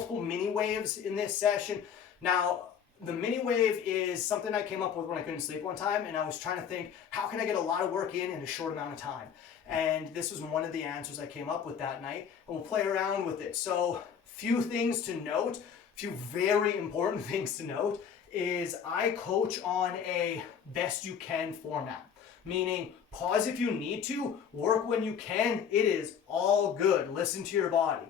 multiple mini waves in this session. Now, the mini wave is something I came up with when I couldn't sleep one time, and I was trying to think, how can I get a lot of work in a short amount of time? And this was one of the answers I came up with that night, and we'll play around with it. So, few things to note, few very important things to note, is I coach on a best you can format. Meaning, pause if you need to, work when you can, it is all good. Listen to your body.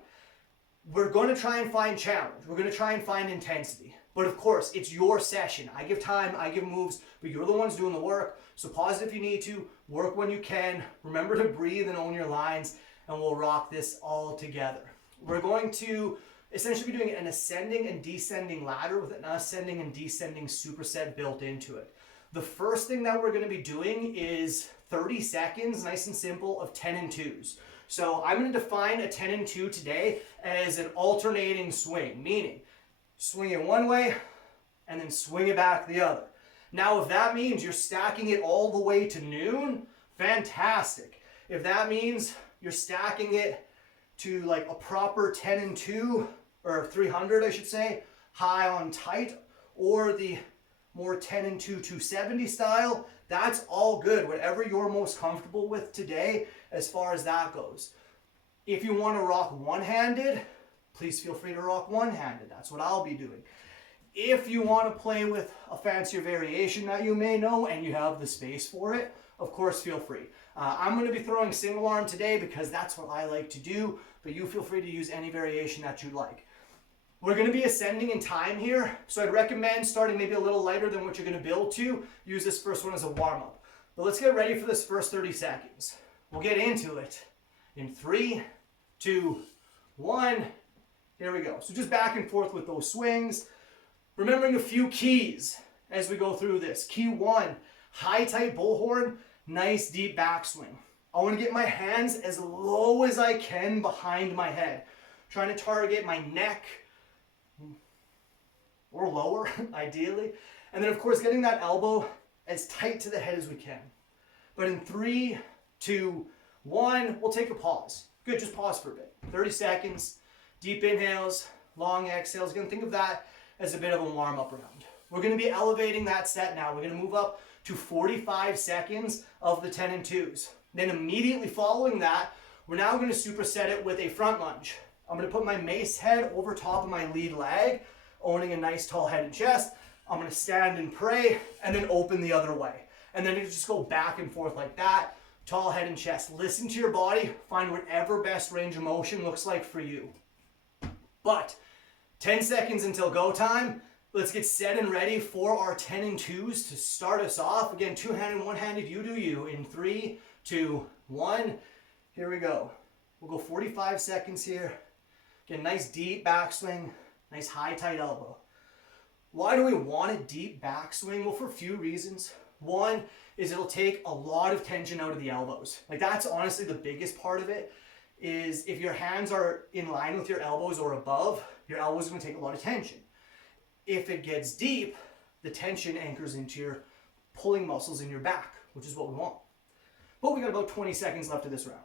We're going to try and find challenge. We're going to try and find intensity. But of course, it's your session. I give time, I give moves, but you're the ones doing the work. So pause if you need to, work when you can. Remember to breathe and own your lines, and we'll rock this all together. We're going to essentially be doing an ascending and descending ladder with an ascending and descending superset built into it. The first thing that we're going to be doing is 30 seconds, nice and simple, of 10 and 2s. So I'm going to define a 10 and 2 today as an alternating swing, meaning swing it one way and then swing it back the other. Now, if that means you're stacking it all the way to noon, fantastic. If that means you're stacking it to like a proper 10 and 2, or 300, I should say, high on tight, or the more 10 and 2, 270 style, that's all good. Whatever you're most comfortable with today, as far as that goes. If you want to rock one-handed, please feel free to rock one-handed. That's what I'll be doing. If you want to play with a fancier variation that you may know and you have the space for it, of course, feel free. I'm going to be throwing single arm today because that's what I like to do, but you feel free to use any variation that you like. We're going to be ascending in time here, so I'd recommend starting maybe a little lighter than what you're going to build to. Use this first one as a warm-up. But let's get ready for this first 30 seconds. We'll get into it in 3, 2, 1. Here we go. So just back and forth with those swings. Remembering a few keys as we go through this. Key 1, high tight bullhorn, nice deep backswing. I want to get my hands as low as I can behind my head. Trying to target my neck, or lower, ideally. And then, of course, getting that elbow as tight to the head as we can. But in 3, 2, 1, we'll take a pause. Good, just pause for a bit. 30 seconds, deep inhales, long exhales. Again, think of that as a bit of a warm-up round. We're going to be elevating that set now. We're going to move up to 45 seconds of the 10 and 2s. Then immediately following that, we're now going to superset it with a front lunge. I'm going to put my mace head over top of my lead leg, owning a nice tall head and chest. I'm going to stand and pray and then open the other way. And then you just go back and forth like that, tall head and chest. Listen to your body, find whatever best range of motion looks like for you. But 10 seconds until go time. Let's get set and ready for our 10 and 2s to start us off. Again, two-handed, one-handed, you do you. In 3, 2, 1. Here we go. We'll go 45 seconds here. Again, nice deep backswing. Nice high tight elbow. Why do we want a deep backswing? Well, for a few reasons. One is it'll take a lot of tension out of the elbows. Like that's honestly the biggest part of it, is if your hands are in line with your elbows or above, your elbows are going to take a lot of tension. If it gets deep, the tension anchors into your pulling muscles in your back, which is what we want. But we got about 20 seconds left of this round.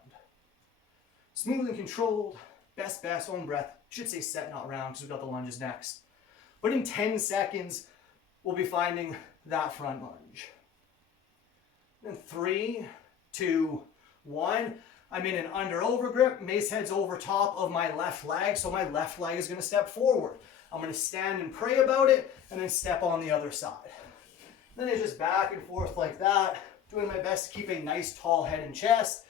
Smooth and controlled, best, own breath. Should say set, not round, because we've got the lunges next. But in 10 seconds, we'll be finding that front lunge. Then 3, 2, 1. I'm in an under-over grip. Mace head's over top of my left leg, so my left leg is going to step forward. I'm going to stand and pray about it, and then step on the other side. Then it's just back and forth like that, doing my best to keep a nice tall head and chest.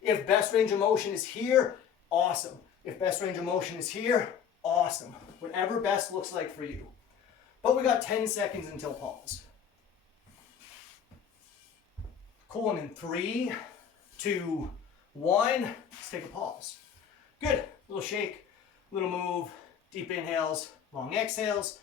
If best range of motion is here, awesome. If best range of motion is here, awesome. Whatever best looks like for you. But we got 10 seconds until pause. Cool, and in 3, 2, 1, let's take a pause. Good, little shake, little move, deep inhales, long exhales.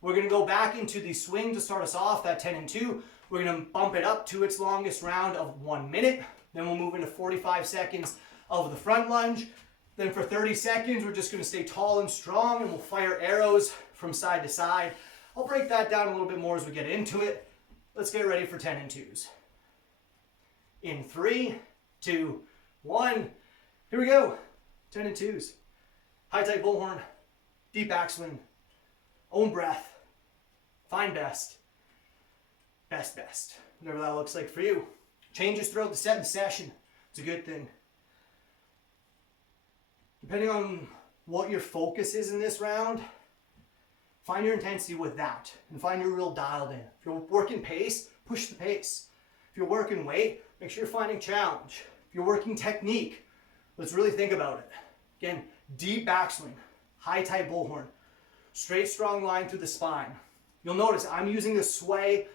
We're gonna go back into the swing to start us off, that 10 and 2. We're gonna bump it up to its longest round of 1 minute. Then we'll move into 45 seconds of the front lunge. Then for 30 seconds, we're just gonna stay tall and strong, and we'll fire arrows from side to side. I'll break that down a little bit more as we get into it. Let's get ready for 10 and 2s. In 3, 2, 1, here we go. 10 and 2s. High tight bullhorn, deep backswing, own breath, find best, best, whatever that looks like for you. Changes throughout the set and session. It's a good thing. Depending on what your focus is in this round, find your intensity with that and find your real dialed in. If you're working pace, push the pace. If you're working weight, make sure you're finding challenge. If you're working technique, let's really think about it. Again, deep backswing, high tight bullhorn, straight strong line through the spine. You'll notice I'm using the sway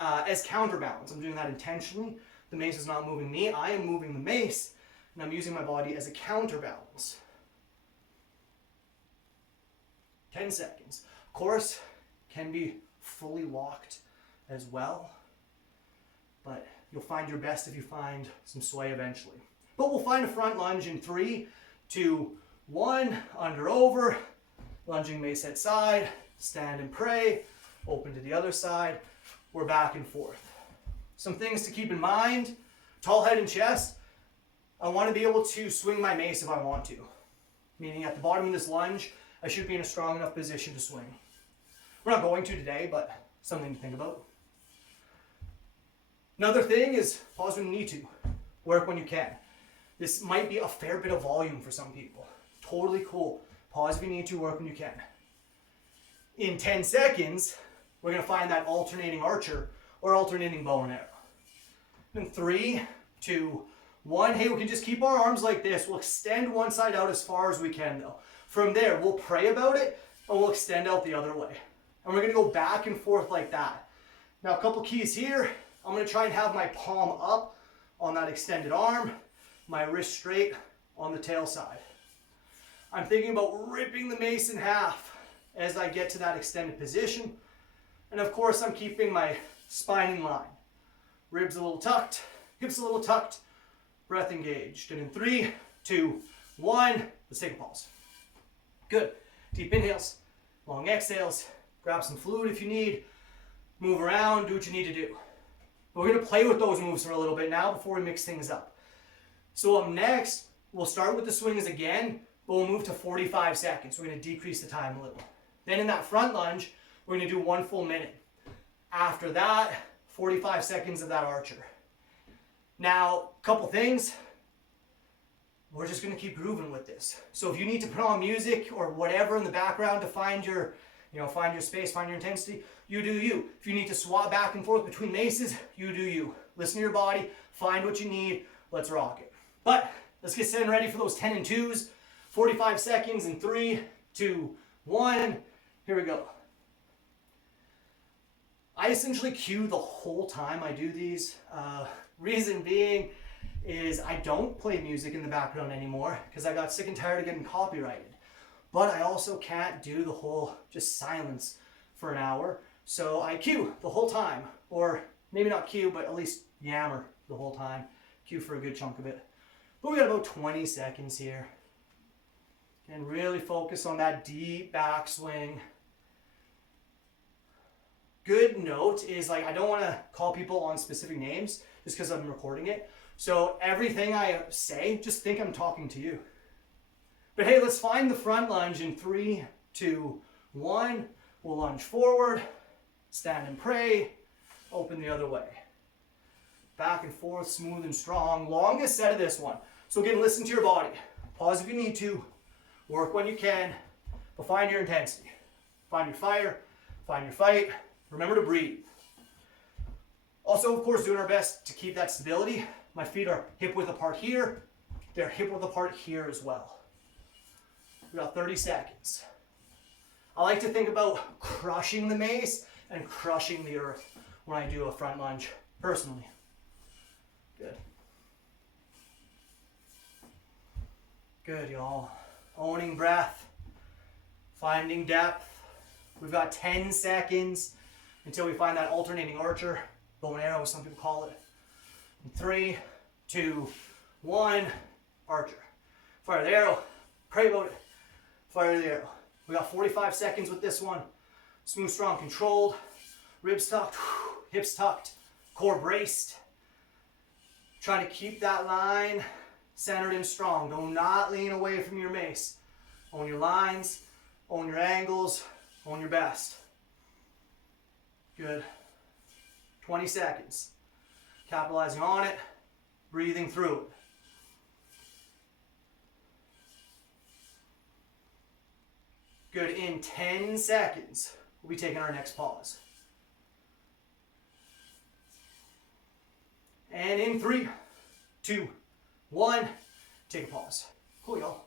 as counterbalance. I'm doing that intentionally. The mace is not moving me, I am moving the mace, and I'm using my body as a counterbalance. 10 seconds. Of course, can be fully locked as well, but you'll find your best if you find some sway eventually. But we'll find a front lunge in 3, 2, 1, under over, lunging mace head side, stand and pray, open to the other side, we're back and forth. Some things to keep in mind, tall head and chest, I want to be able to swing my mace if I want to. Meaning at the bottom of this lunge, I should be in a strong enough position to swing. We're not going to today, but something to think about. Another thing is pause when you need to, work when you can. This might be a fair bit of volume for some people. Totally cool. Pause if you need to, work when you can. In 10 seconds, we're going to find that alternating archer or alternating bow and arrow. In 3, 2, 1. Hey, we can just keep our arms like this. We'll extend one side out as far as we can though. From there, we'll pray about it and we'll extend out the other way. And we're going to go back and forth like that. Now, a couple keys here. I'm going to try and have my palm up on that extended arm, my wrist straight on the tail side. I'm thinking about ripping the mace in half as I get to that extended position. And of course, I'm keeping my spine in line. Ribs a little tucked, hips a little tucked, breath engaged. And in 3, 2, 1, let's take a pause. Good. Deep inhales, long exhales, grab some fluid if you need, move around, do what you need to do. But we're going to play with those moves for a little bit now before we mix things up. So up next, we'll start with the swings again, but we'll move to 45 seconds. We're going to decrease the time a little. Then in that front lunge, we're going to do 1 full minute. After that, 45 seconds of that archer. Now, a couple things. We're just going to keep grooving with this. So if you need to put on music or whatever in the background to find your, find your space, find your intensity, you do you. If you need to swap back and forth between maces, you do you. Listen to your body, find what you need, let's rock it. But let's get set and ready for those 10 and 2s. 45 seconds in 3, 2, 1. Here we go. I essentially cue the whole time I do these. Reason being is I don't play music in the background anymore because I got sick and tired of getting copyrighted. But I also can't do the whole just silence for an hour. So I cue the whole time, or maybe not cue, but at least yammer the whole time. Cue for a good chunk of it. But we got about 20 seconds here. And really focus on that deep backswing. Good note is I don't want to call people on specific names just because I'm recording it. So everything I say, just think I'm talking to you. But hey, let's find the front lunge in 3, 2, 1. We'll lunge forward, stand and pray, open the other way. Back and forth, smooth and strong. Longest set of this one. So again, listen to your body. Pause if you need to. Work when you can. But find your intensity. Find your fire. Find your fight. Remember to breathe. Also, of course, doing our best to keep that stability. My feet are hip width apart here. They're hip width apart here as well. We got 30 seconds. I like to think about crushing the mace and crushing the earth when I do a front lunge, personally. Good. Good, y'all. Owning breath, finding depth. We've got 10 seconds until we find that alternating archer, bow and arrow, some people call it. In 3, 2, 1, archer. Fire the arrow, pray about it, fire the arrow. We got 45 seconds with this one. Smooth, strong, controlled, ribs tucked, hips tucked, core braced. Trying to keep that line centered and strong. Do not lean away from your mace. Own your lines, Own your angles, own your best. Good. 20 seconds. Capitalizing on it, breathing through it. Good. In 10 seconds, we'll be taking our next pause. And in 3, 2, 1, take a pause. Cool, y'all.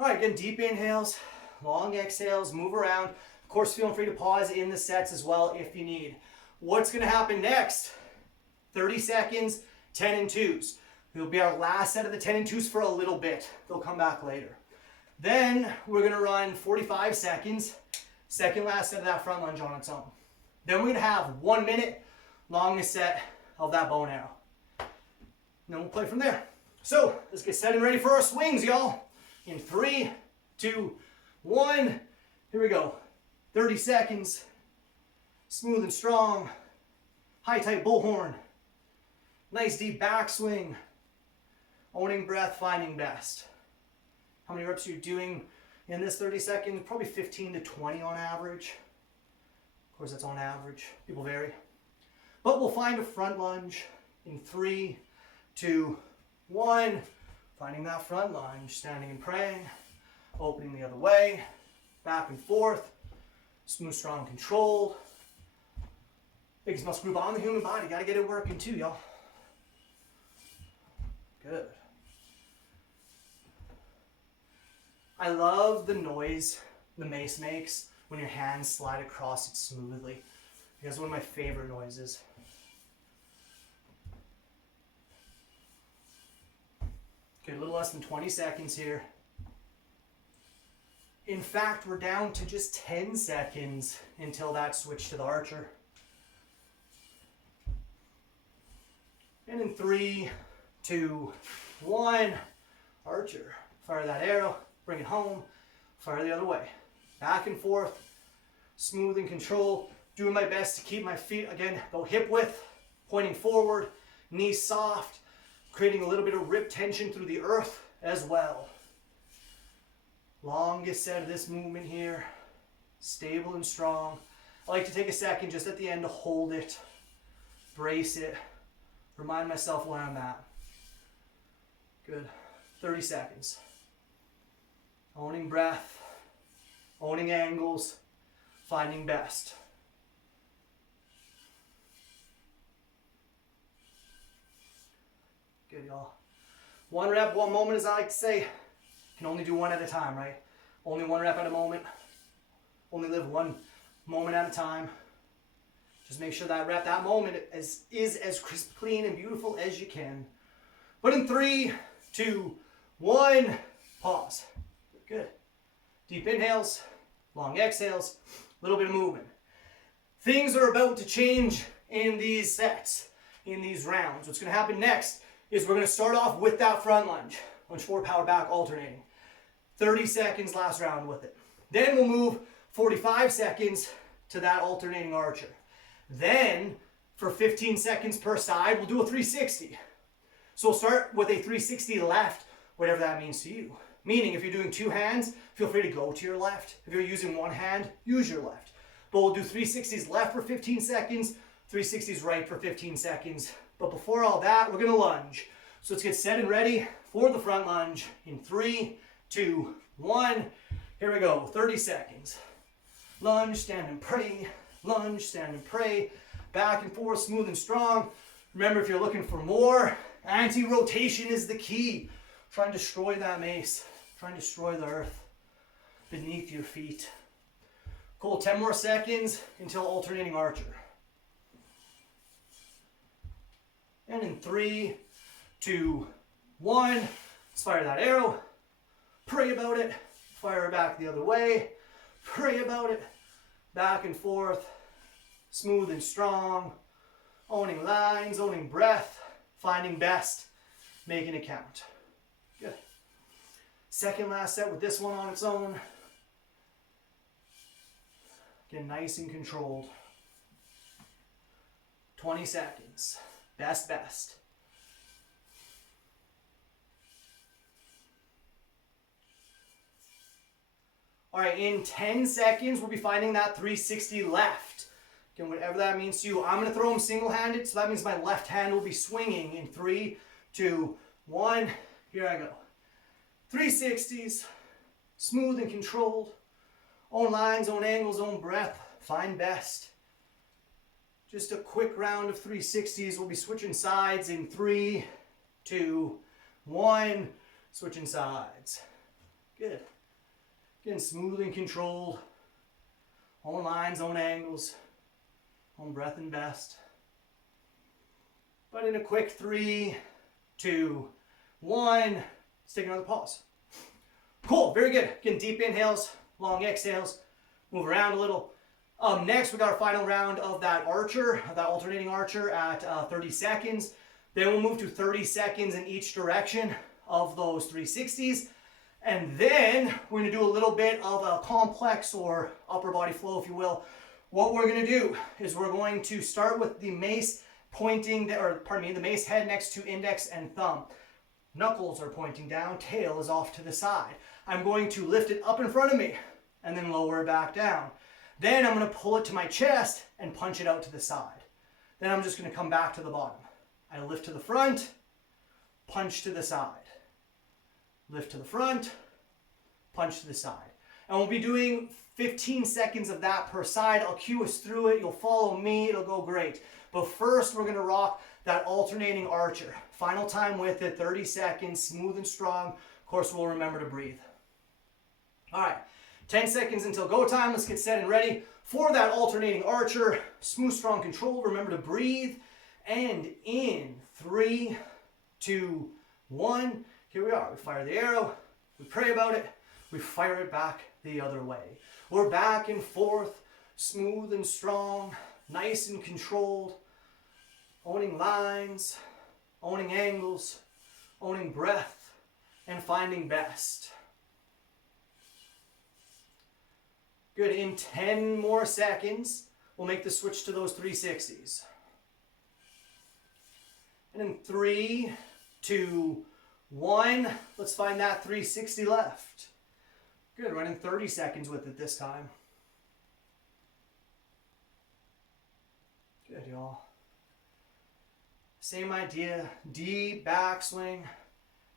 All right, again, deep inhales, long exhales, move around. Of course, feel free to pause in the sets as well if you need. What's going to happen next? 30 seconds, 10 and 2s. It'll be our last set of the 10 and 2s for a little bit. They'll come back later. Then we're going to run 45 seconds, second last set of that front lunge on its own. Then we're going to have 1 minute, longest set of that bow and arrow. And then we'll play from there. So let's get set and ready for our swings, y'all. In 3, 2, 1, here we go. 30 seconds, smooth and strong, high tight bullhorn, nice deep backswing, owning breath, finding best. How many reps are you doing in this 30 seconds? Probably 15 to 20 on average. Of course, that's on average. People vary. But we'll find a front lunge in 3, 2, 1. Finding that front lunge, standing and praying, opening the other way, back and forth, smooth, strong, controlled. Biggest muscle group on the human body. Got to get it working too, y'all. Good. I love the noise the mace makes when your hands slide across it smoothly. It's one of my favorite noises. Okay, a little less than 20 seconds here. In fact, we're down to just 10 seconds until that switch to the archer. And in 3, 2, 1, archer. Fire that arrow, bring it home, fire the other way. Back and forth, smooth and controlled. Doing my best to keep my feet, again, go hip width, pointing forward, knees soft, creating a little bit of rib tension through the earth as well. Longest set of this movement here, stable and strong. I like to take a second just at the end to hold it, brace it, remind myself where I'm at. Good. 30 seconds. Owning breath, owning angles, finding best. Good, y'all. 1 rep, 1 moment, as I like to say. Can only do 1 at a time, right? Only 1 rep at a moment. Only live 1 moment at a time. Just make sure that rep, that moment is as crisp, clean, and beautiful as you can. But in 3, 2, 1, pause. Good. Deep inhales, long exhales, a little bit of movement. Things are about to change in these sets, in these rounds. What's going to happen next is we're going to start off with that front lunge. Lunge forward, power back, alternating. 30 seconds last round with it. Then we'll move 45 seconds to that alternating archer. Then, for 15 seconds per side, we'll do a 360. So we'll start with a 360 left, whatever that means to you. Meaning, if you're doing 2 hands, feel free to go to your left. If you're using 1 hand, use your left. But we'll do 360s left for 15 seconds, 360s right for 15 seconds. But before all that, we're going to lunge. So let's get set and ready for the front lunge in 3, 2, 1. Here we go, 30 seconds. Lunge, stand and pray. Lunge, stand and pray. Back and forth, smooth and strong. Remember, if you're looking for more, anti-rotation is the key. Try and destroy that mace. Try and destroy the earth beneath your feet. Cool, 10 more seconds until alternating archer. And in 3, 2, 1, let's fire that arrow. Pray about it. Fire it back the other way. Pray about it. Back and forth. Smooth and strong. Owning lines, owning breath. Finding best. Making it count. Good. Second last set with this one on its own. Get nice and controlled. 20 seconds. Best. All right, in 10 seconds, we'll be finding that 360 left. Again, whatever that means to you. I'm gonna throw them single-handed, so that means my left hand will be swinging in 3, 2, 1. Here I go. 360s, smooth and controlled. Own lines, own angles, own breath. Find best. Just a quick round of 360s. We'll be switching sides in 3, 2, 1. Switching sides. Good. Again, smooth and controlled. Own lines, own angles, own breath and best. But in a quick 3, 2, 1. Let's take another pause. Cool, very good. Again, deep inhales, long exhales. Move around a little. Next, we got our final round of that archer, that alternating archer at 30 seconds. Then we'll move to 30 seconds in each direction of those 360s. And then we're going to do a little bit of a complex or upper body flow, if you will. What we're going to do is we're going to start with the mace pointing, the mace head next to index and thumb. Knuckles are pointing down, tail is off to the side. I'm going to lift it up in front of me and then lower it back down. Then I'm going to pull it to my chest and punch it out to the side. Then I'm just going to come back to the bottom. I lift to the front, punch to the side. Lift to the front, punch to the side. And we'll be doing 15 seconds of that per side. I'll cue us through it. You'll follow me. It'll go great. But first, we're going to rock that alternating archer. Final time with it, 30 seconds, smooth and strong. Of course, we'll remember to breathe. All right, 10 seconds until go time. Let's get set and ready for that alternating archer. Smooth, strong, controlled. Remember to breathe. And in 3, 2, 1. Here we are. We fire the arrow. We pray about it. We fire it back the other way. We're back and forth, smooth and strong, nice and controlled, owning lines, owning angles, owning breath, and finding best. Good. In 10 more seconds, we'll make the switch to those 360s. And in 3, 2, 1, let's find that 360 left. Good, running 30 seconds with it this time. Good, y'all. Same idea, deep backswing,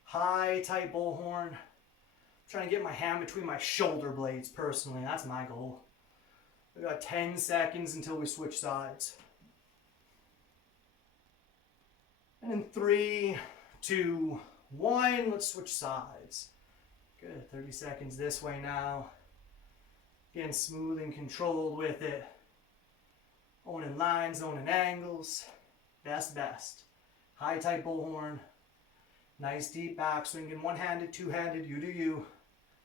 high, tight bullhorn. I'm trying to get my hand between my shoulder blades personally, that's my goal. We got 10 seconds until we switch sides. And in 3, 2, 1, let's switch sides. Good, 30 seconds this way now. Again, smooth and controlled with it. Owning lines, owning angles. Best. High, tight bullhorn. Nice deep backswing. And one-handed, two-handed, you do you.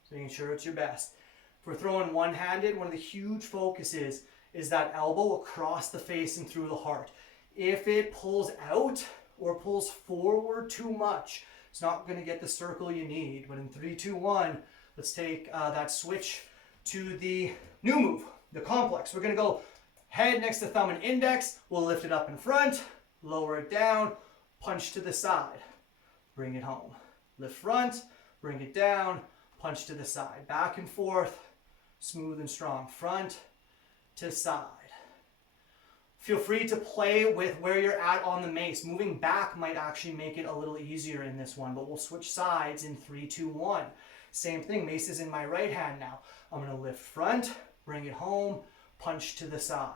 So making sure it's your best. If we're throwing one-handed, one of the huge focuses is that elbow across the face and through the heart. If it pulls out or pulls forward too much, it's not going to get the circle you need. But in 3, 2, 1, let's take that switch to the new move, the complex. We're going to go head next to thumb and index. We'll lift it up in front, lower it down, punch to the side, bring it home. Lift front, bring it down, punch to the side. Back and forth, smooth and strong. Front to side. Feel free to play with where you're at on the mace. Moving back might actually make it a little easier in this one, but we'll switch sides in 3, 2, 1. Same thing, mace is in my right hand now. I'm going to lift front, bring it home, punch to the side.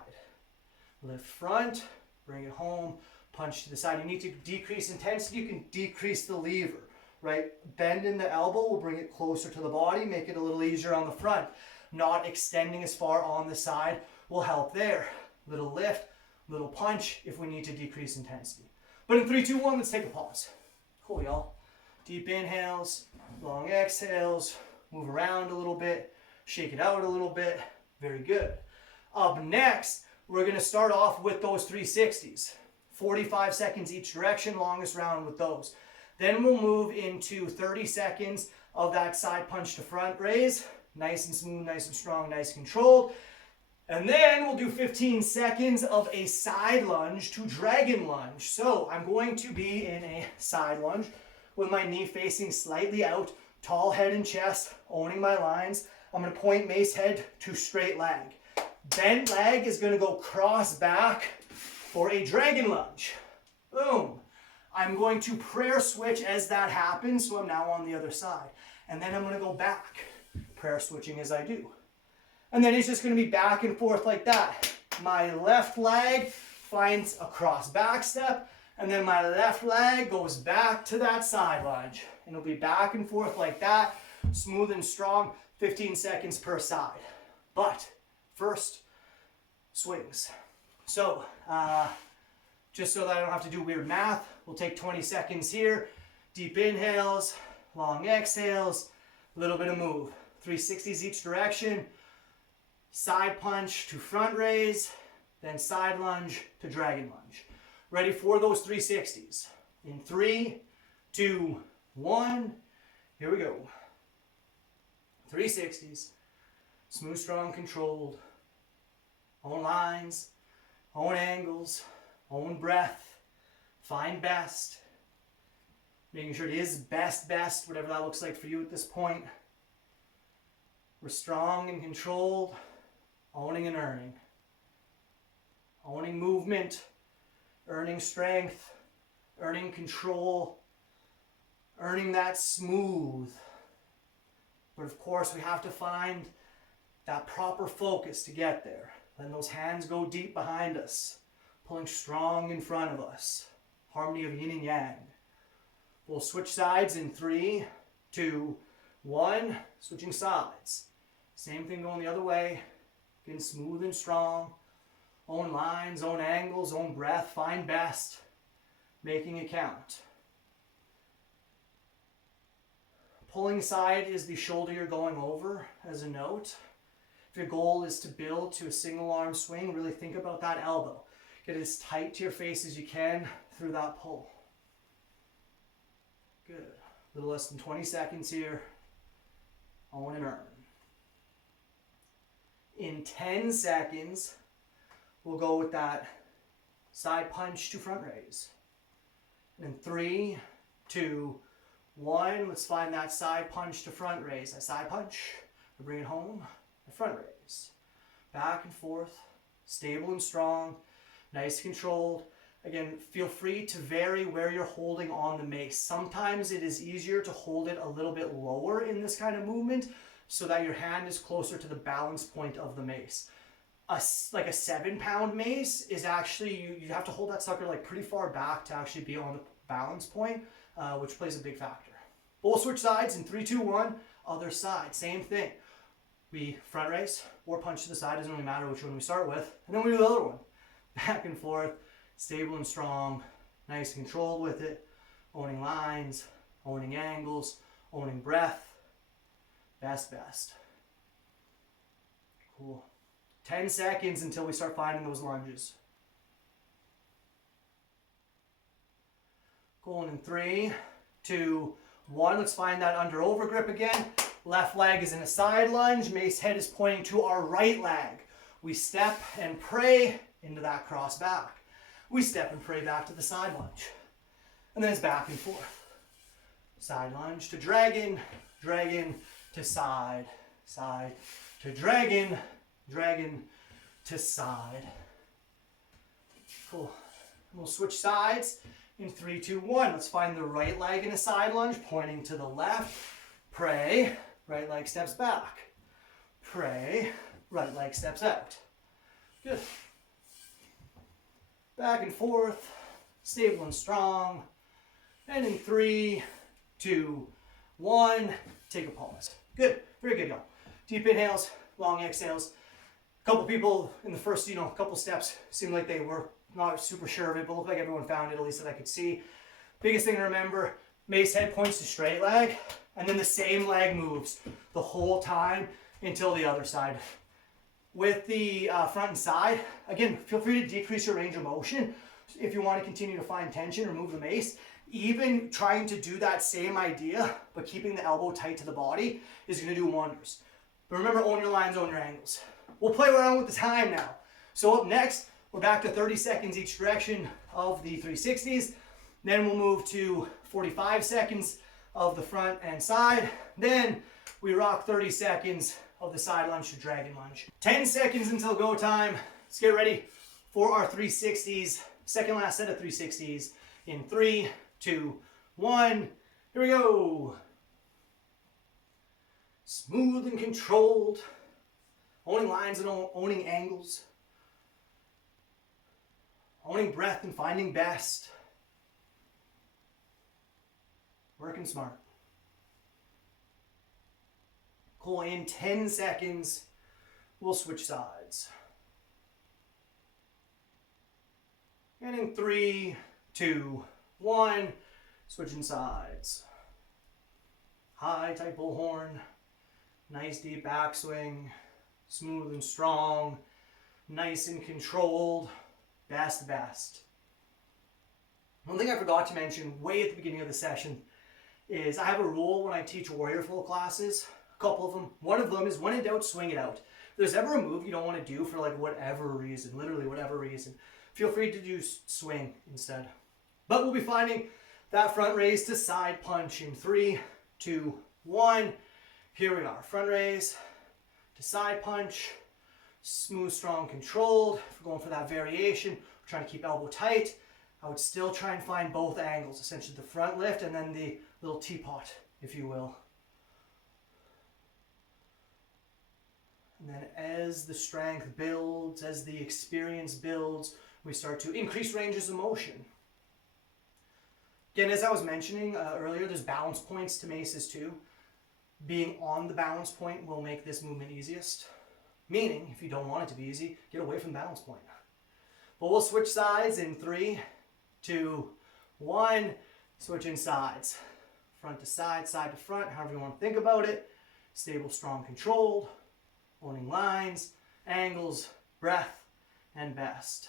Lift front, bring it home, punch to the side. You need to decrease intensity, you can decrease the lever, right? Bend in the elbow will bring it closer to the body, make it a little easier on the front. Not extending as far on the side will help there. Little lift, little punch if we need to decrease intensity. But in 3, 2, 1, let's take a pause. Cool, y'all. Deep inhales, long exhales, move around a little bit, shake it out a little bit. Very good. Up next, we're going to start off with those 360s. 45 seconds each direction, longest round with those. Then we'll move into 30 seconds of that side punch to front raise. Nice and smooth, nice and strong, nice and controlled. And then we'll do 15 seconds of a side lunge to dragon lunge. So I'm going to be in a side lunge with my knee facing slightly out, tall head and chest, owning my lines. I'm going to point mace head to straight leg. Bent leg is going to go cross back for a dragon lunge. Boom. I'm going to prayer switch as that happens, so I'm now on the other side. And then I'm going to go back, prayer switching as I do. And then it's just going to be back and forth like that. My left leg finds a cross back step, and then my left leg goes back to that side lunge. And it'll be back and forth like that, smooth and strong, 15 seconds per side. But first, swings. So, just so that I don't have to do weird math, we'll take 20 seconds here. Deep inhales, long exhales, a little bit of move. 360s each direction. Side punch to front raise, then side lunge to dragon lunge. Ready for those 360s. In 3, 2, 1, here we go. 360s, smooth, strong, controlled. Own lines, own angles, own breath, find best. Making sure it is best, whatever that looks like for you at this point. We're strong and controlled, owning and earning. Owning movement, earning strength, earning control, earning that smooth. But of course, we have to find that proper focus to get there. Letting those hands go deep behind us, pulling strong in front of us. Harmony of yin and yang. We'll switch sides in 3, 2, 1. Switching sides. Same thing going the other way. Getting smooth and strong. Own lines, own angles, own breath. Find best. Making it count. Pulling side is the shoulder you're going over as a note. If your goal is to build to a single arm swing, really think about that elbow. Get it as tight to your face as you can through that pull. Good. A little less than 20 seconds here. Own and earn. In 10 seconds, we'll go with that side punch to front raise. And in 3, 2, 1, let's find that side punch to front raise. That side punch, we bring it home. The front raise. Back and forth, stable and strong, nice controlled. Again, feel free to vary where you're holding on the mace. Sometimes it is easier to hold it a little bit lower in this kind of movement so that your hand is closer to the balance point of the mace. Like a 7-pound mace is actually, you have to hold that sucker like pretty far back to actually be on the balance point, which plays a big factor. We'll switch sides in 3, 2, 1, other side, same thing. We front raise or punch to the side, doesn't really matter which one we start with. And then we do the other one. Back and forth, stable and strong, nice and controlled with it. Owning lines, owning angles, owning breath. Best. Cool. 10 seconds until we start finding those lunges. Going in 3, 2, 1. Let's find that under over grip again. Left leg is in a side lunge. Mace head is pointing to our right leg. We step and pray into that cross back. We step and pray back to the side lunge. And then it's back and forth. Side lunge to dragon, dragon to side, side to dragon, dragon to side. Cool. We'll switch sides in 3, 2, 1. Let's find the right leg in a side lunge, pointing to the left. Pray, right leg steps back. Pray, right leg steps out. Good. Back and forth, stable and strong. And in 3, 2, 1, take a pause. Good, very good, y'all. Deep inhales, long exhales. A couple people in the first, couple steps seemed like they were not super sure of it, but looked like everyone found it, at least that I could see. Biggest thing to remember, mace head points to straight leg, and then the same leg moves the whole time until the other side. With the front and side, again, feel free to decrease your range of motion if you want to continue to find tension or move the mace. Even trying to do that same idea, but keeping the elbow tight to the body is going to do wonders. But remember, own your lines, own your angles. We'll play around with the time now. So up next, we're back to 30 seconds each direction of the 360s. Then we'll move to 45 seconds of the front and side. Then we rock 30 seconds of the side lunge to dragon lunge. 10 seconds until go time. Let's get ready for our 360s. Second last set of 360s in 3, 2, 1. Here we go. Smooth and controlled. Owning lines and owning angles. Owning breath and finding best. Working smart. Cool. In 10 seconds, we'll switch sides. And in 3, 2, 1, switching sides. High tight bullhorn. Nice deep backswing. Smooth and strong. Nice and controlled. Best. One thing I forgot to mention way at the beginning of the session is I have a rule when I teach warrior flow classes. A couple of them. One of them is when in doubt, swing it out. If there's ever a move you don't want to do for like whatever reason, literally whatever reason, feel free to do swing instead. But we'll be finding that front raise to side punch in 3, 2, 1. Here we are. Front raise to side punch. Smooth, strong, controlled. If we're going for that variation, we're trying to keep elbow tight. I would still try and find both angles, essentially the front lift and then the little teapot, if you will. And then as the strength builds, as the experience builds, we start to increase ranges of motion. Again, as I was mentioning earlier, there's balance points to maces too. Being on the balance point will make this movement easiest. Meaning, if you don't want it to be easy, get away from the balance point. But we'll switch sides in 3, 2, 1. Switching sides. Front to side to front, however you want to think about it. Stable, strong, controlled. Owning lines, angles, breath, and best.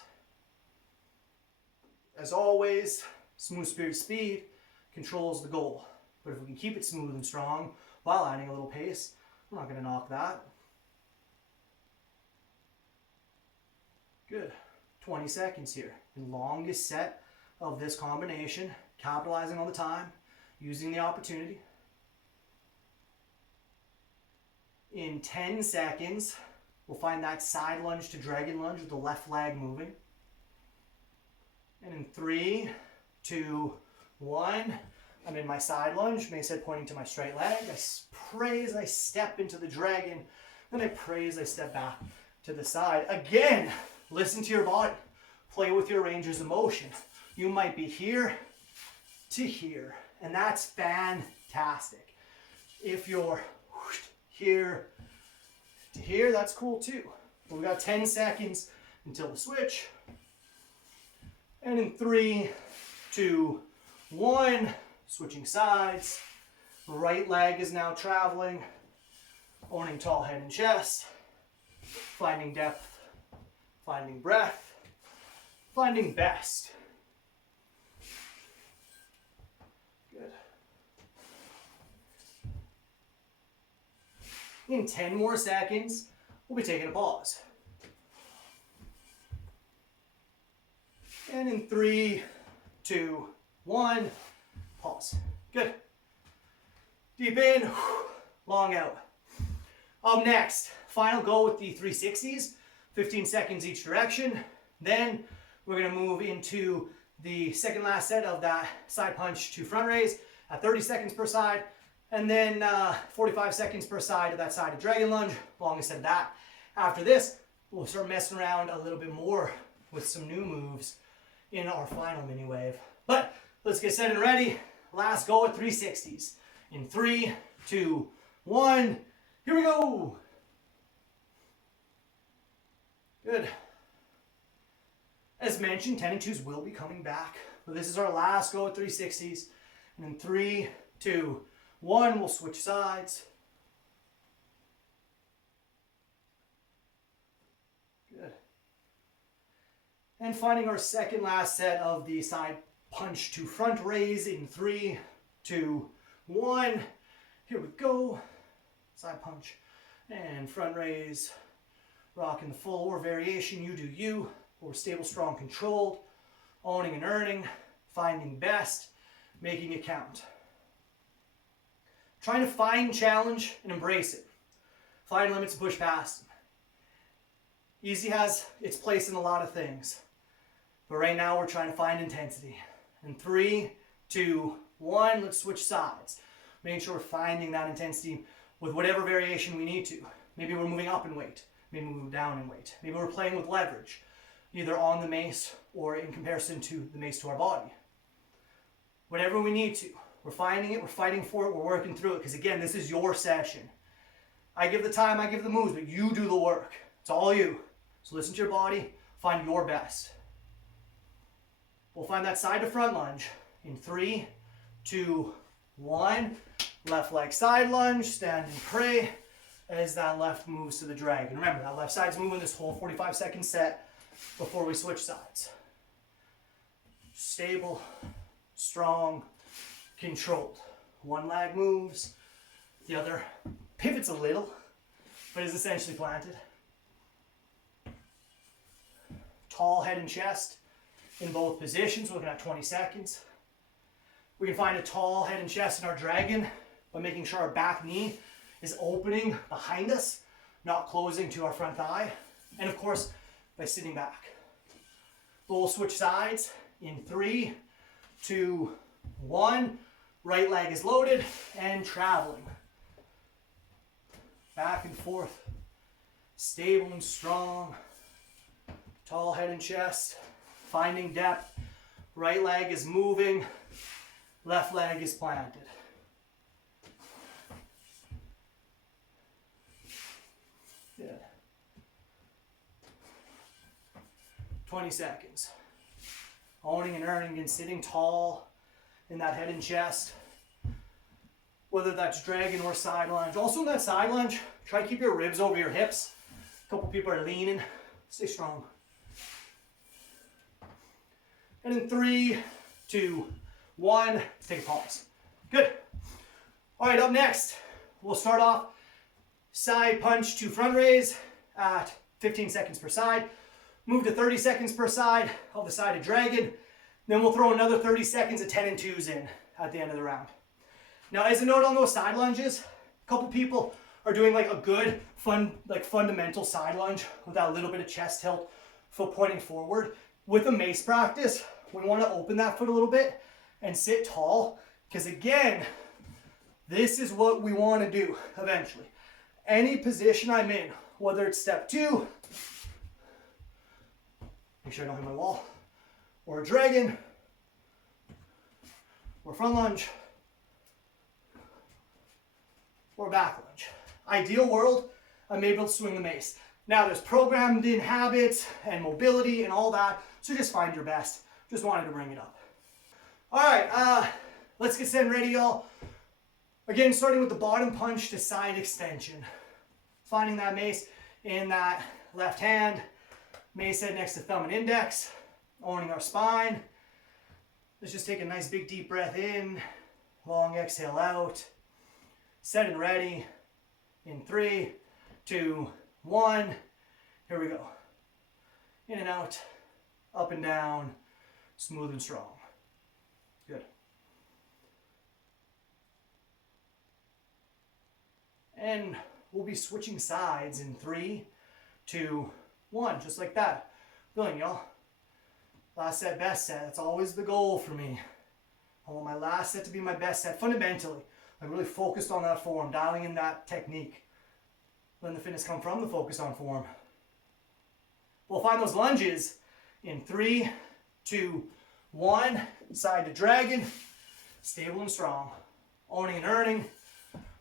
As always, smooth spirit speed controls the goal. But if we can keep it smooth and strong while adding a little pace, we're not going to knock that. Good. 20 seconds here. The longest set of this combination, capitalizing on the time, using the opportunity. In 10 seconds, we'll find that side lunge to dragon lunge with the left leg moving. And in 3, 2, 1, I'm in my side lunge, mace head pointing to my straight leg. I pray as I step into the dragon, then I pray as I step back to the side. Again, listen to your body. Play with your ranges of motion. You might be here to here, and that's fantastic. If you're here to here, that's cool too. But we got 10 seconds until the switch. And in 3, 2, 1, switching sides. Right leg is now traveling, owning tall head and chest, finding depth, finding breath, finding best. Good. In 10 more seconds, we'll be taking a pause. And in 3, 2, 1, pause. Good. Deep in, long out. Up next, final go with the 360s, 15 seconds each direction. Then we're gonna move into the second last set of that side punch to front raise at 30 seconds per side. And then 45 seconds per side of that side of dragon lunge, longest set of that. After this, we'll start messing around a little bit more with some new moves in our final mini wave. But let's get set and ready. Last go at 360s. In 3, 2, 1, here we go. Good. As mentioned, 10 and 2s will be coming back, but this is our last go at 360s. And in 3, 2, 1, we'll switch sides. Good. And finding our second last set of the side punch to front raise in 3, 2, 1. Here we go. Side punch and front raise. Rocking the full or variation, you do you. Or stable, strong, controlled. Owning and earning. Finding best. Making it count. Trying to find challenge and embrace it. Find limits and push past them. Easy has its place in a lot of things. But right now we're trying to find intensity. In 3, 2, 1, let's switch sides. Making sure we're finding that intensity with whatever variation we need to. Maybe we're moving up in weight. Maybe we move down in weight. Maybe we're playing with leverage, either on the mace or in comparison to the mace to our body. Whatever we need to. We're finding it, we're fighting for it, we're working through it. Because again, this is your session. I give the time, I give the moves, but you do the work. It's all you. So listen to your body, find your best. We'll find that side to front lunge in 3, 2, 1. Left leg side lunge, stand and pray as that left moves to the dragon. Remember, that left side's moving this whole 45-second set before we switch sides. Stable, strong, controlled. One leg moves, the other pivots a little, but is essentially planted. Tall head and chest in both positions. We're looking at 20 seconds. We can find a tall head and chest in our dragon by making sure our back knee is opening behind us, not closing to our front thigh. And of course, by sitting back. But we'll switch sides in 3, 2, 1. Right leg is loaded and traveling. Back and forth. Stable and strong. Tall head and chest. Finding depth. Right leg is moving. Left leg is planted. Good. 20 seconds. Owning and earning and sitting tall in that head and chest. Whether that's dragon or side lunge. Also in that side lunge, try to keep your ribs over your hips. A couple people are leaning. Stay strong. And in 3, 2, 1, take a pause. Good. All right, up next, we'll start off side punch to front raise at 15 seconds per side. Move to 30 seconds per side of the side of dragon. Then we'll throw another 30 seconds of 10 and 2s in at the end of the round. Now, as a note on those side lunges, a couple people are doing like a good, fundamental side lunge with that little bit of chest tilt, foot pointing forward. With a mace practice, we want to open that foot a little bit and sit tall, because again, this is what we want to do eventually. Any position I'm in, whether it's step 2, make sure I don't hit my wall, or a dragon, or front lunge, or back lunge. Ideal world, I'm able to swing the mace. Now there's programmed in habits and mobility and all that, so just find your best. Just wanted to bring it up. All right, let's get set and ready, y'all. Again, starting with the bottom punch to side extension. Finding that mace in that left hand, mace head next to thumb and index, owning our spine. Let's just take a nice big deep breath in, long exhale out. Set and ready in 3, 2, 1. Here we go. In and out, up and down, smooth and strong. Good. And we'll be switching sides in 3, 2, 1, just like that. Brilliant, y'all. Last set, best set. That's always the goal for me. I want my last set to be my best set, fundamentally. I'm really focused on that form, dialing in that technique. Letting the fitness come from the focus on form. We'll find those lunges in 3, 2, 1. Side to dragon. Stable and strong. Owning and earning.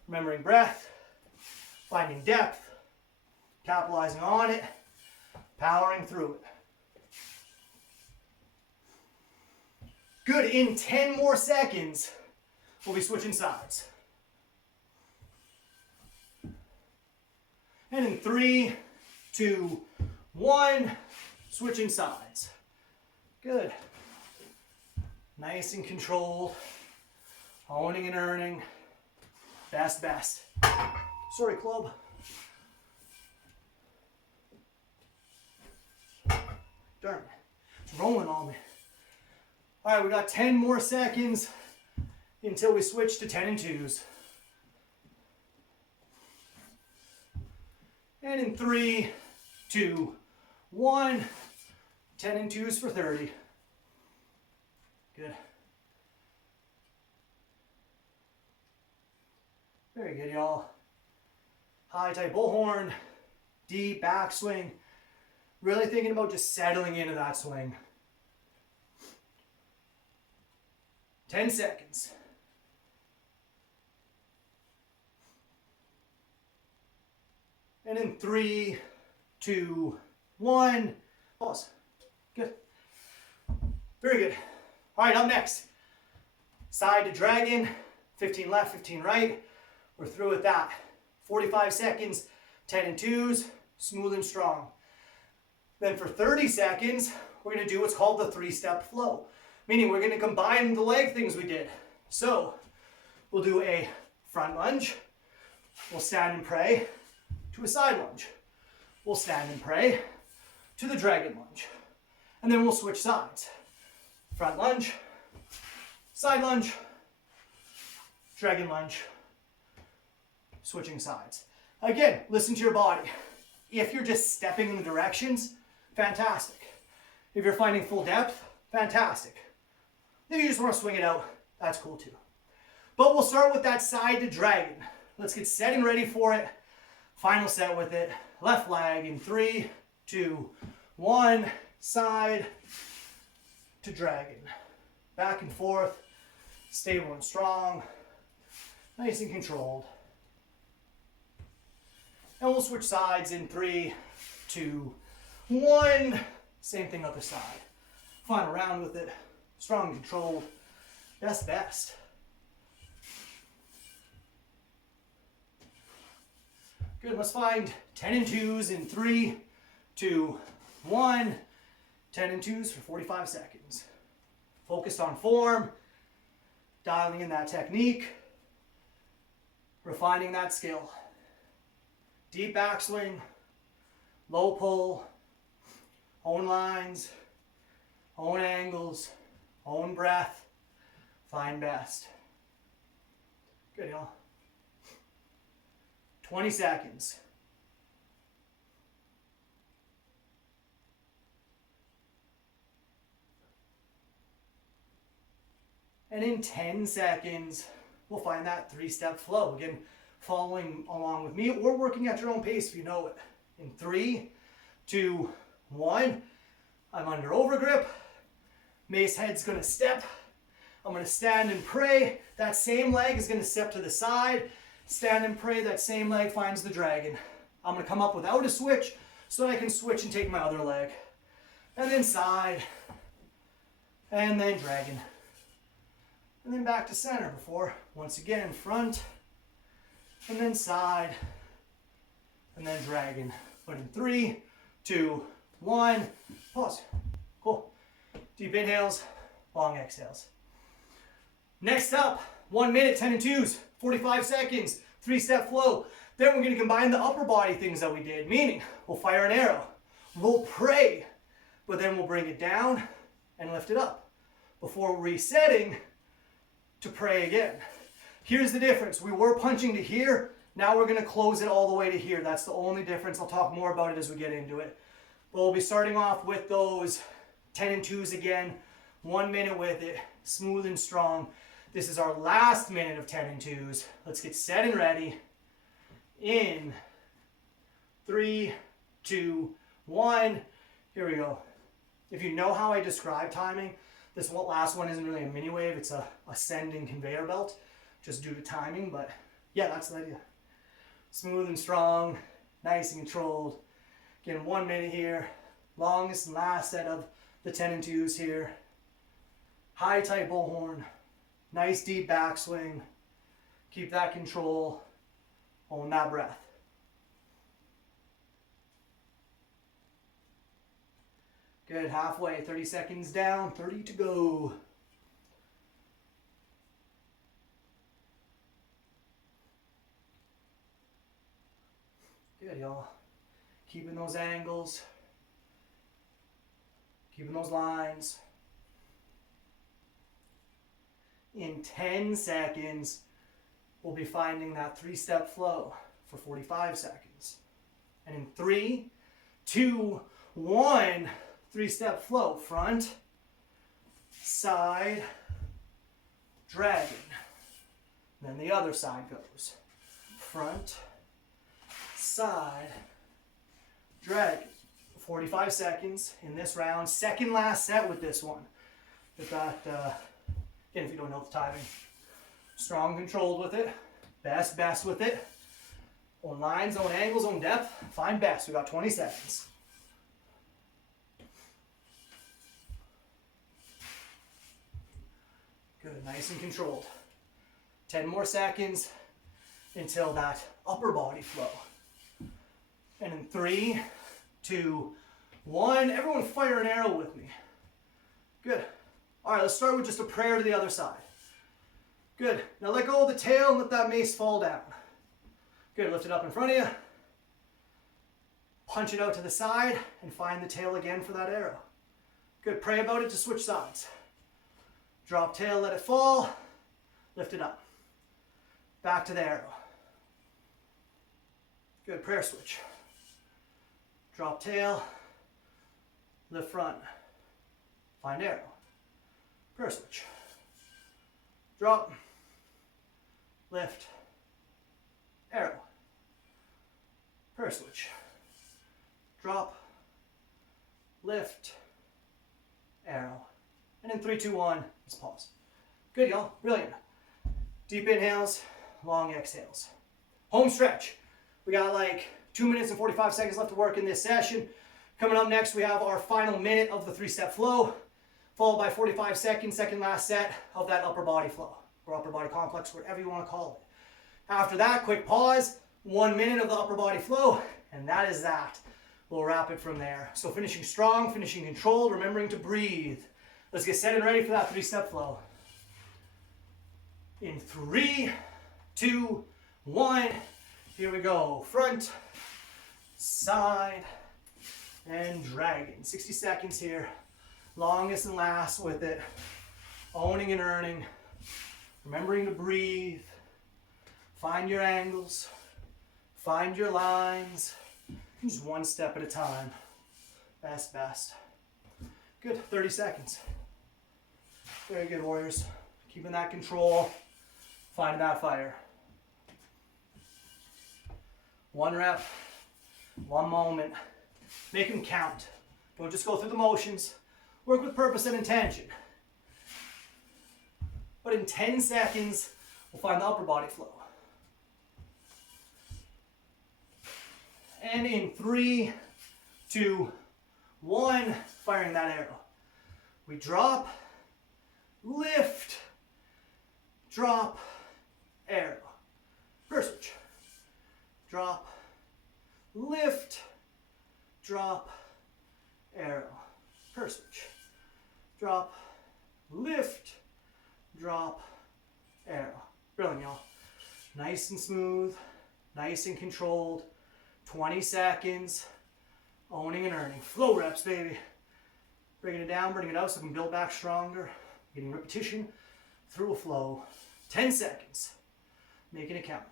Remembering breath. Finding depth. Capitalizing on it. Powering through it. Good. In 10 more seconds, we'll be switching sides. And in 3, 2, 1, switching sides. Good. Nice and controlled. Owning and earning. Best, best. Sorry, club. Darn it. It's rolling on me. All right, we got 10 more seconds until we switch to 10 and 2s. And in 3, 2, 1, 10 and 2s for 30. Good. Very good, y'all. High tight bullhorn, deep backswing. Really thinking about just settling into that swing. 10 seconds. And in 3, 2, 1, pause. Good. Very good. All right, up next. Side to dragon, 15 left, 15 right. We're through with that. 45 seconds, 10 and 2s, smooth and strong. Then for 30 seconds, we're gonna do what's called the 3-step flow. Meaning we're gonna combine the leg things we did. So we'll do a front lunge, we'll stand and pray to a side lunge. We'll stand and pray to the dragon lunge. And then we'll switch sides. Front lunge, side lunge, dragon lunge, switching sides. Again, listen to your body. If you're just stepping in the directions, fantastic. If you're finding full depth, fantastic. If you just want to swing it out, that's cool too. But we'll start with that side to dragon. Let's get set and ready for it. Final set with it. Left leg in 3, 2, 1, side to dragon. Back and forth, stable and strong, nice and controlled. And we'll switch sides in 3, 2, 1. Same thing other side. Final round with it. Strong and controlled. Best. Good, let's find 10 and 2s in 3, 2, 1. 10 and 2s for 45 seconds. Focused on form, dialing in that technique, refining that skill. Deep backswing, low pull, own lines, own angles, own breath, find best. Good, y'all. 20 seconds. And in 10 seconds, we'll find that 3-step flow. Again, following along with me or working at your own pace if you know it. In 3, 2, 1, I'm under overgrip. Mace head's gonna step. I'm gonna stand and pray. That same leg is gonna step to the side. Stand and pray, that same leg finds the dragon. I'm gonna come up without a switch so I can switch and take my other leg. And then side, and then dragon. And then back to center before, once again, front, and then side, and then dragon. But in 3, 2, 1, pause. Cool. Deep inhales, long exhales. Next up, 1 minute, 10 and 2s, 45 seconds, 3-step flow. Then we're gonna combine the upper body things that we did, meaning we'll fire an arrow, we'll pray, but then we'll bring it down and lift it up before resetting to pray again. Here's the difference. We were punching to here. Now we're going to close it all the way to here. That's the only difference. I'll talk more about it as we get into it. But we'll be starting off with those 10 and 2s again. 1 minute with it. Smooth and strong. This is our last minute of 10 and 2s. Let's get set and ready. In 3, 2, 1. Here we go. If you know how I describe timing, this last one isn't really a mini wave, it's a ascending conveyor belt, just due to timing, but yeah, that's the idea. Smooth and strong, nice and controlled. Again, 1 minute here, longest and last set of the 10 and 2s here. High tight bullhorn, nice deep backswing, keep that control, own that breath. Good, halfway, 30 seconds down, 30 to go. Good, y'all. Keeping those angles, keeping those lines. In 10 seconds, we'll be finding that 3-step flow for 45 seconds. And in 3, 2, 1, 3-step flow. Front, side, dragon. Then the other side goes. Front, side, dragon. 45 seconds in this round. Second last set with this one. We've got, again, if you don't know the timing, strong controlled with it. Best with it. Own lines, own angles, own depth. Find best. We got 20 seconds. Good, nice and controlled. 10 more seconds until that upper body flow. And in 3, 2, 1, everyone fire an arrow with me. Good. All right, let's start with just a prayer to the other side. Good. Now let go of the tail and let that mace fall down. Good, lift it up in front of you. Punch it out to the side and find the tail again for that arrow. Good, pray about it to switch sides. Drop tail, let it fall. Lift it up. Back to the arrow. Good, prayer switch. Drop tail, lift front. Find arrow. Prayer switch. Drop, lift, arrow. Prayer switch. Drop, lift, arrow. And in 3, 2, 1, let's pause. Good, y'all. Brilliant. Deep inhales, long exhales. Home stretch. We got like 2 minutes and 45 seconds left to work in this session. Coming up next, we have our final minute of the 3-step flow, followed by 45 seconds, second last set of that upper body flow, or upper body complex, whatever you want to call it. After that, quick pause, 1 minute of the upper body flow, and that is that. We'll wrap it from there. So finishing strong, finishing controlled, remembering to breathe. Let's get set and ready for that 3-step flow. In 3, 2, 1, here we go. Front, side, and dragon. 60 seconds here. Longest and last with it. Owning and earning. Remembering to breathe. Find your angles. Find your lines. Just one step at a time. Best. Good, 30 seconds. Very good, warriors. Keeping that control. Finding that fire. 1 rep, 1 moment. Make them count. Don't just go through the motions. Work with purpose and intention. But in 10 seconds, we'll find the upper body flow. And in 3, 2, 1, firing that arrow. We drop, lift, drop, arrow. Prayer switch. Drop, lift, drop, arrow. Prayer switch. Drop, lift, drop, arrow. Brilliant, y'all. Nice and smooth, nice and controlled. 20 seconds. Owning and earning. Flow reps, baby. Bringing it down, bringing it out so we can build back stronger. Getting repetition through a flow. 10 seconds. Making it count.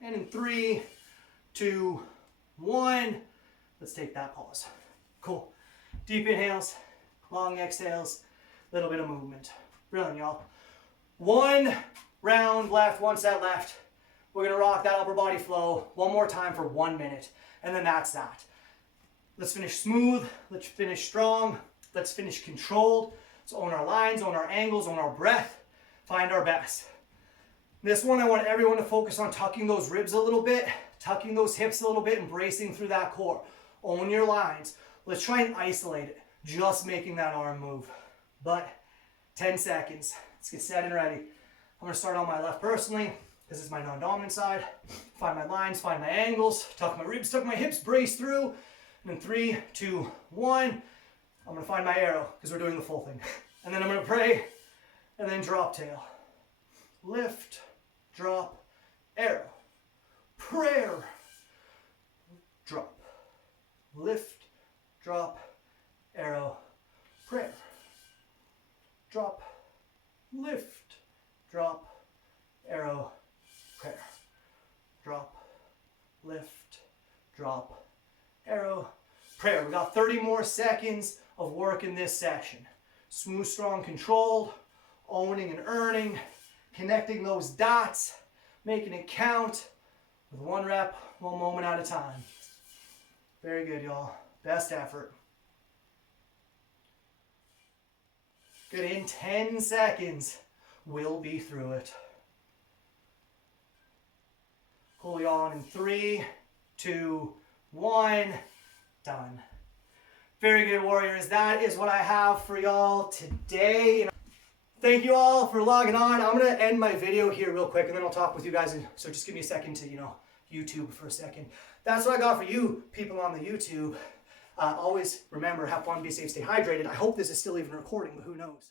And in 3, 2, 1, let's take that pause. Cool. Deep inhales, long exhales, little bit of movement. Brilliant, y'all. 1 round left, 1 set left. We're gonna rock that upper body flow 1 more time for 1 minute, and then that's that. Let's finish smooth, let's finish strong, let's finish controlled. Let's own our lines, own our angles, own our breath, find our best. This one, I want everyone to focus on tucking those ribs a little bit, tucking those hips a little bit, and bracing through that core. Own your lines. Let's try and isolate it, just making that arm move. But 10 seconds. Let's get set and ready. I'm gonna start on my left personally. This is my non-dominant side. Find my lines, find my angles, tuck my ribs, tuck my hips, brace through. And in 3, 2, 1, I'm gonna find my arrow because we're doing the full thing. And then I'm gonna pray and then drop tail. Lift, drop, arrow. Prayer. Drop. Lift, drop, arrow. Prayer. Drop, lift, drop, arrow, prayer. drop, lift, drop, arrow, prayer. We got 30 more seconds of work in this session. Smooth, strong, controlled, owning and earning, connecting those dots, making it count with one rep, one moment at a time. Very good, y'all. Best effort. Good, in 10 seconds, we'll be through it. Cool, y'all, in 3, 2, 1, done. Very good, warriors. That is what I have for y'all today. Thank you all for logging on. I'm gonna end my video here real quick and then I'll talk with you guys. So just give me a second to, YouTube for a second. That's what I got for you people on the YouTube. Always remember, have fun, be safe, stay hydrated. I hope this is still even recording, but who knows?